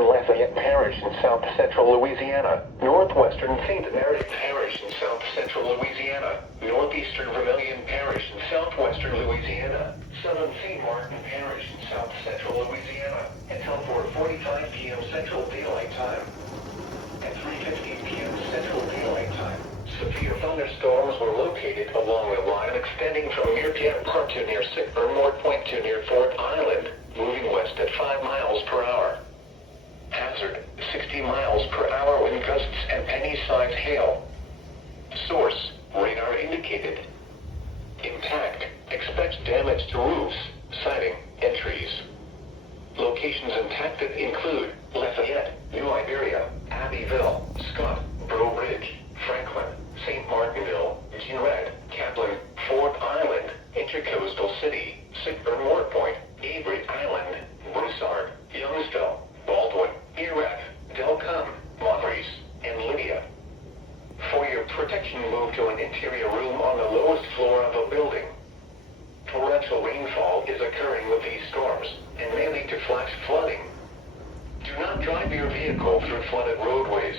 northwestern Lafayette Parish in south central Louisiana, northwestern St. Mary Parish in south central Louisiana, northeastern Vermilion Parish in southwestern Louisiana, southern St. Martin Parish in south central Louisiana, until 4:45 p.m. Central Daylight Time. At 3:15 p.m. Central Daylight Time, severe thunderstorms were located along the line extending from near Pierre Park to near Sickburnmore Point to near Fort Island, moving west at 5 miles per hour. Hazard, 60 miles per hour wind gusts and penny-sized hail. Source, radar indicated. Impact, expect damage to roofs, siding, and trees. Locations impacted include Lafayette, New Iberia, Abbeville, Scott, Breaux Bridge, Franklin, St. Martinville, Girouette, Kaplan, Fort Island, Intercoastal City, Sickburnmore Point, Avery Island, Broussard, Youngsville, Baldwin, Eref, Delcombe, Montrese, and Lydia. For your protection, move to an interior room on the lowest floor of a building. Torrential rainfall is occurring with these storms and may lead to flash flooding. Do not drive your vehicle through flooded roadways.